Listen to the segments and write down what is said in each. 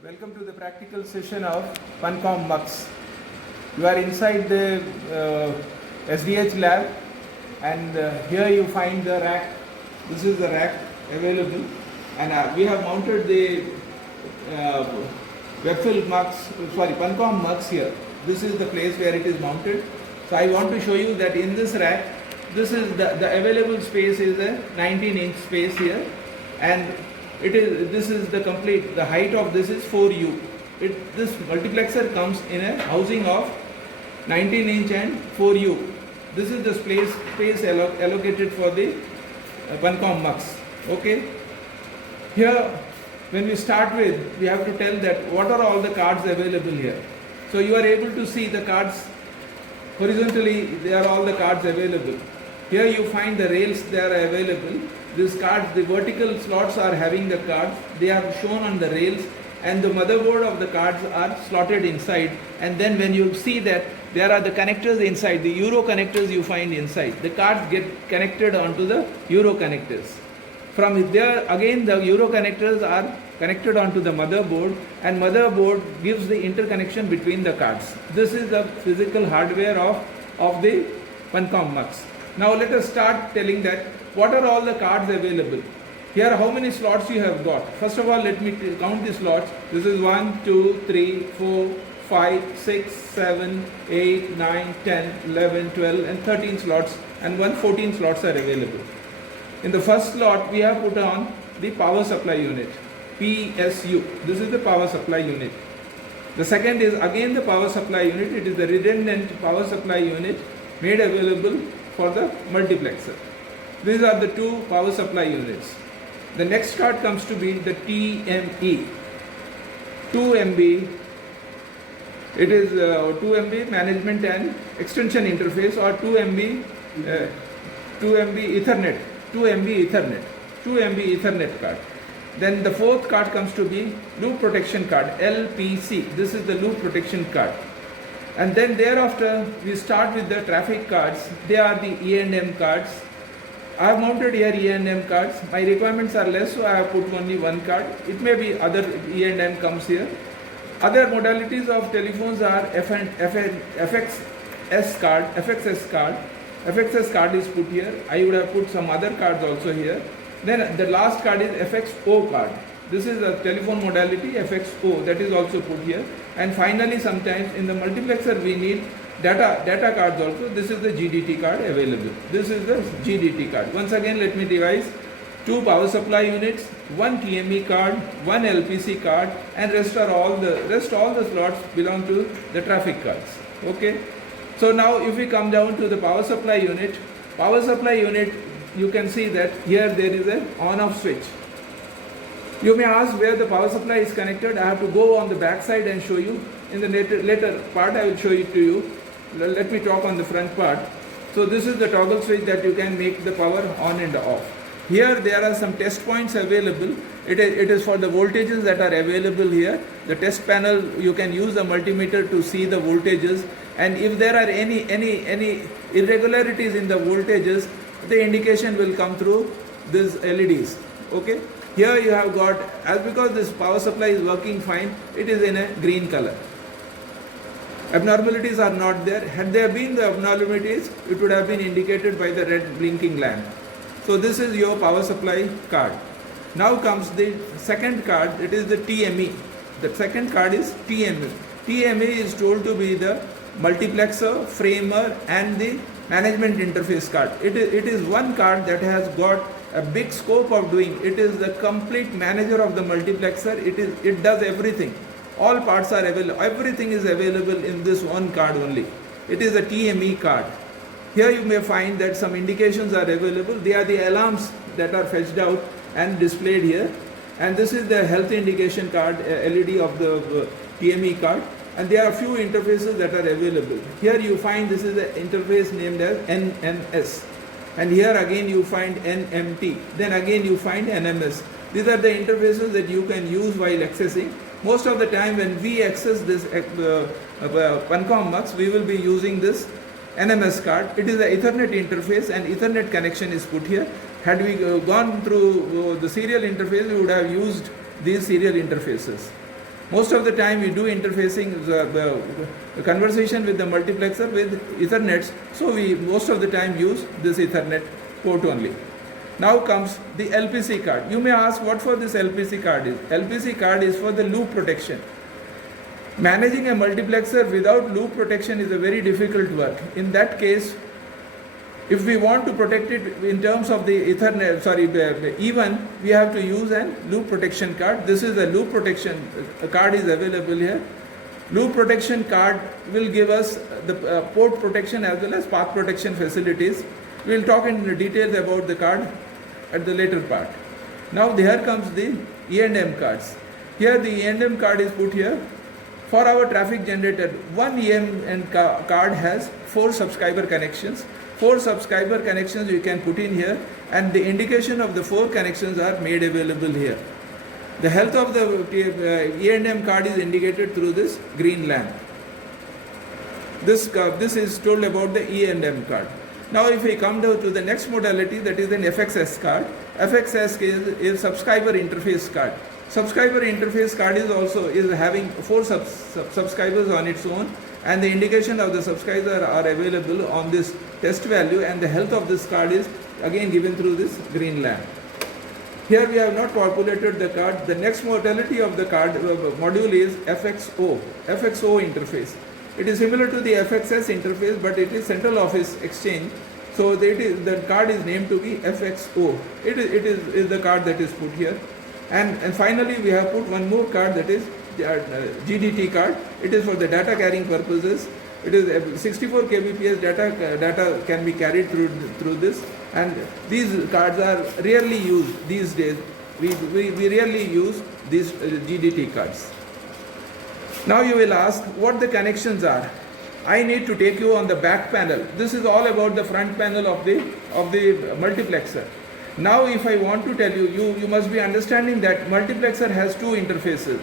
Welcome to the practical session of Funcom Mux. You are inside the SDH lab, and here you find the rack. This is the rack available, and we have mounted the Funcom Mux here. This is the place where it is mounted. So I want to show you that in this rack, this is the available space is a 19-inch space here, and this is the complete, the height of this is 4U. This multiplexer comes in a housing of 19-inch and 4U. This is the space allocated for the Funcom Mux. Okay. Here, when we start with, we have to tell that what are all the cards available here. So you are able to see the cards horizontally. They are all the cards available. Here you find the rails, they are available. These cards, the vertical slots are having the cards. They are shown on the rails, and the motherboard of the cards are slotted inside. And then when you see that there are the connectors inside, the Euro connectors you find inside. The cards get connected onto the Euro connectors. From there again the Euro connectors are connected onto the motherboard, and motherboard gives the interconnection between the cards. This is the physical hardware of the Funcom Mux. Now let us start telling that what are all the cards available. Here how many slots you have got. First of all, let me count the slots. This is 1, 2, 3, 4, 5, 6, 7, 8, 9, 10, 11, 12 and 13 slots, and 14 slots are available. In the first slot we have put on the power supply unit, PSU. This is the power supply unit. The second is again the power supply unit. It is the redundant power supply unit made available for the multiplexer. These are the two power supply units. The next card comes to be the TME, 2 MB. It is 2 MB management and extension interface, or 2 MB Ethernet, 2 MB Ethernet, 2 MB Ethernet card. Then the fourth card comes to be loop protection card, LPC. This is the loop protection card. And then thereafter we start with the traffic cards. They are the E&M cards. I have mounted here E&M cards. My requirements are less, so I have put only one card. It may be other E&M comes here. Other modalities of telephones are FXS card. FXS card is put here. I would have put some other cards also here. Then the last card is FXO card. This is a telephone modality, FXO, that is also put here. And finally, sometimes in the multiplexer we need data cards also. This is the GDT card available. This is the GDT card. Once again, let me revise. 2 power supply units, 1 TME card, 1 LPC card, and all the slots belong to the traffic cards. Okay. So now if we come down to the power supply unit, you can see that here there is a on-off switch. You may ask where the power supply is connected. I have to go on the back side and show you. In the later part I will show it to you. Let me talk on the front part. So this is the toggle switch that you can make the power on and off. Here there are some test points available. It is for the voltages that are available here. The test panel, you can use the multimeter to see the voltages, and if there are any irregularities in the voltages, the indication will come through these LEDs. Okay. Here you have got, because this power supply is working fine, it is in a green color. Abnormalities are not there. Had there been the abnormalities, it would have been indicated by the red blinking lamp. So this is your power supply card. Now comes the second card. It is the TME. The second card is TME. TME is told to be the multiplexer, framer and the management interface card. It is one card that has got a big scope of doing. It is the complete manager of the multiplexer. It does everything. All parts are available. Everything is available in this one card only. It is a TME card. Here you may find that some indications are available. They are the alarms that are fetched out and displayed here. And this is the health indication card, LED of the TME card. And there are few interfaces that are available. Here you find this is the interface named as NMS. And here again you find NMT. Then again you find NMS. These are the interfaces that you can use while accessing. Most of the time when we access this Funcom Mux, we will be using this NMS card. It is the Ethernet interface, and Ethernet connection is put here. Had we gone through the serial interface, we would have used these serial interfaces. Most of the time we do interfacing the conversation with the multiplexer with Ethernets, so we most of the time use this Ethernet port only. Now comes the LPC card. You may ask what for this LPC card is. LPC card is for the loop protection. Managing a multiplexer without loop protection is a very difficult work. In that case, if we want to protect it in terms of the Ethernet, even we have to use a loop protection card. This is a loop protection card is available here. Loop protection card will give us the port protection as well as path protection facilities. We will talk in details about the card at the later part. Now here comes the E&M cards. Here the E&M card is put here. For our traffic generator, one E&M card has 4 subscriber connections. 4 subscriber connections you can put in here, and the indication of the 4 connections are made available here. The health of the E&M card is indicated through this green lamp. This is told about the E&M card. Now if we come down to the next modality, that is an FXS card. FXS is subscriber interface card. Subscriber interface card is having 4 subscribers on its own, and the indication of the subscriber are available on this test value, and the health of this card is again given through this green lamp. Here we have not populated the card. The next modality of the card module is FXO interface. It is similar to the FXS interface, but it is central office exchange. So the card is named to be FXO. It is the card that is put here. And finally we have put one more card, that is GDT card. It is for the data carrying purposes. It is 64 kbps data can be carried through this, and these cards are rarely used these days. We rarely use these GDT cards. Now you will ask what the connections are. I need to take you on the back panel. This is all about the front panel of the multiplexer. Now if I want to tell you, you must be understanding that multiplexer has 2 interfaces.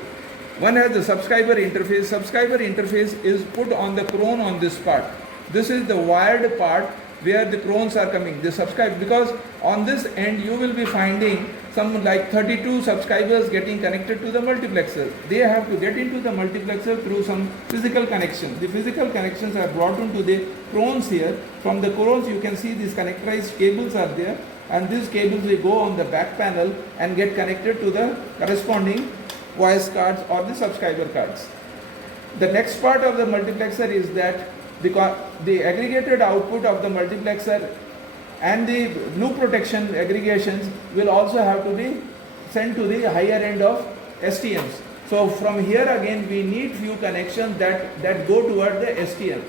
One has the subscriber interface. Subscriber interface is put on the chrome on this part. This is the wired part where the chromes are coming. The subscribe, because on this end you will be finding some like 32 subscribers getting connected to the multiplexer. They have to get into the multiplexer through some physical connection. The physical connections are brought into the chromes here. From the chromes you can see these connectorized cables are there, and these cables will go on the back panel and get connected to the corresponding voice cards or the subscriber cards. The next part of the multiplexer is that the aggregated output of the multiplexer and the loop protection aggregations will also have to be sent to the higher end of STMs. So from here again we need few connections that go toward the STM.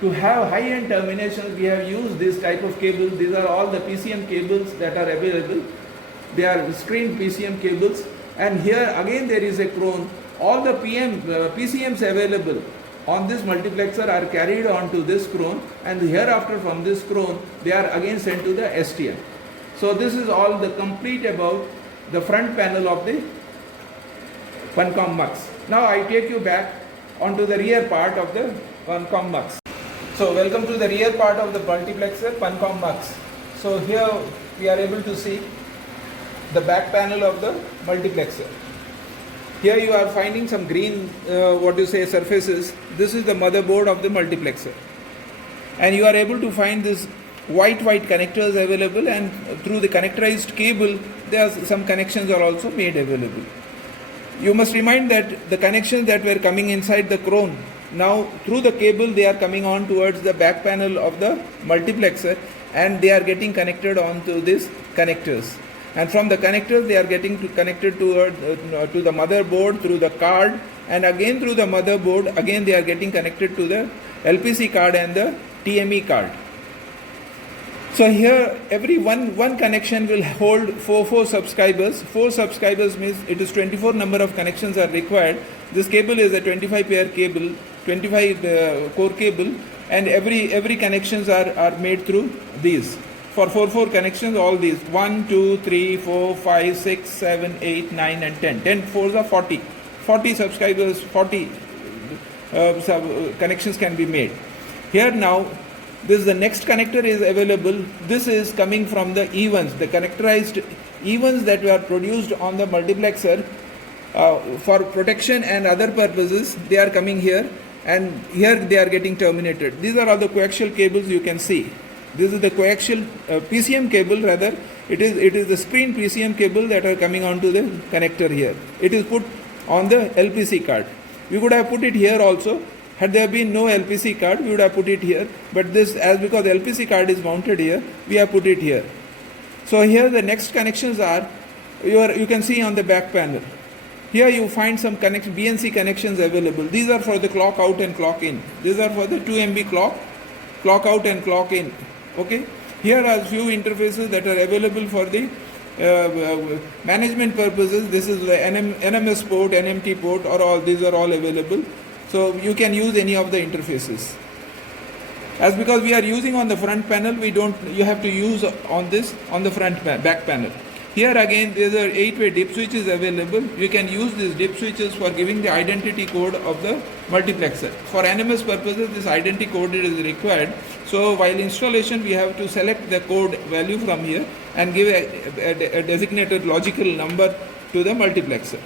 To have high-end terminations, we have used this type of cable. These are all the PCM cables that are available. They are screened PCM cables. And here again there is a chrome. All the PCMs available on this multiplexer are carried on to this chrome, and hereafter from this chrome they are again sent to the STM. So this is all the complete about the front panel of the Funcom Mux. Now I take you back onto the rear part of the Funcom Mux. So welcome to the rear part of the multiplexer Funcom Mux. So here we are able to see the back panel of the multiplexer. Here you are finding some green surfaces. This is the motherboard of the multiplexer, and you are able to find this white connectors available, and through the connectorized cable there are some connections are also made available. You must remind that the connections that were coming inside the chrome, now through the cable they are coming on towards the back panel of the multiplexer, and they are getting connected onto these connectors. And from the connectors they are getting connected to the motherboard through the card, and again through the motherboard again they are getting connected to the LPC card and the TME card. So here every one connection will hold four subscribers. 4 subscribers means it is 24 number of connections are required. This cable is a 25 pair cable, 25 core cable, and every connections are made through these. For 4 connections, all these 1, 2, 3, 4, 5, 6, 7, 8, 9 and 10. 10 4s are 40. 40 subscribers, 40 connections can be made. Here now, this is the next connector is available. This is coming from the E1s, the connectorized E1s that were produced on the multiplexer. for protection and other purposes, they are coming here, and here they are getting terminated. These are all the coaxial cables you can see. This is the coaxial PCM cable, rather. It is the screen PCM cable that are coming onto the connector here. It is put on the LPC card. We could have put it here also. Had there been no LPC card, we would have put it here. But this, as because LPC card is mounted here, we have put it here. So here the next connections are, you can see on the back panel. Here you find some BNC connections available. These are for the clock out and clock in. These are for the 2 MB clock out and clock in. Okay. Here are few interfaces that are available for the management purposes. This is the NMS port, NMT port, or all these are all available. So you can use any of the interfaces. As because we are using on the front panel, you have to use on the back panel. Here again, there are 8-way dip switches available. You can use these dip switches for giving the identity code of the multiplexer. For NMS purposes, this identity code is required. So while installation, we have to select the code value from here and give a designated logical number to the multiplexer.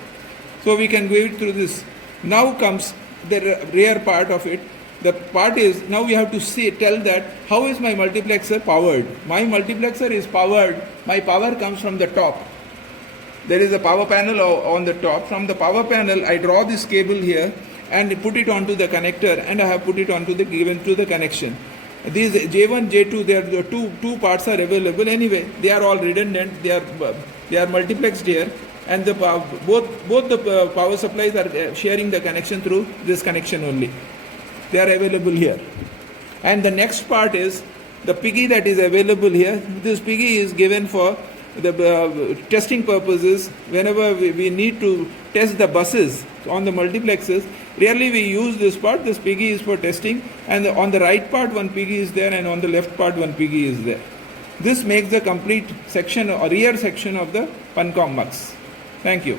So we can go it through this. Now comes the rear part of it. The part is, now we have to tell that how is my multiplexer powered. My multiplexer is powered, my power comes from the top. There is a power panel on the top. From the power panel, I draw this cable here and put it onto the connector, and I have put it onto the connection. These J1, J2, there are two parts are available. Anyway, they are all redundant. They are multiplexed here, and both the power supplies are sharing the connection through this connection only. They are available here. And the next part is the PIGI that is available here. This PIGI is given for the testing purposes. Whenever we need to test the buses on the multiplexes, rarely we use this part. This PIGI is for testing, and on the right part one PIGI is there, and on the left part one PIGI is there. This makes the complete section or rear section of the PUNCOM MUX. Thank you.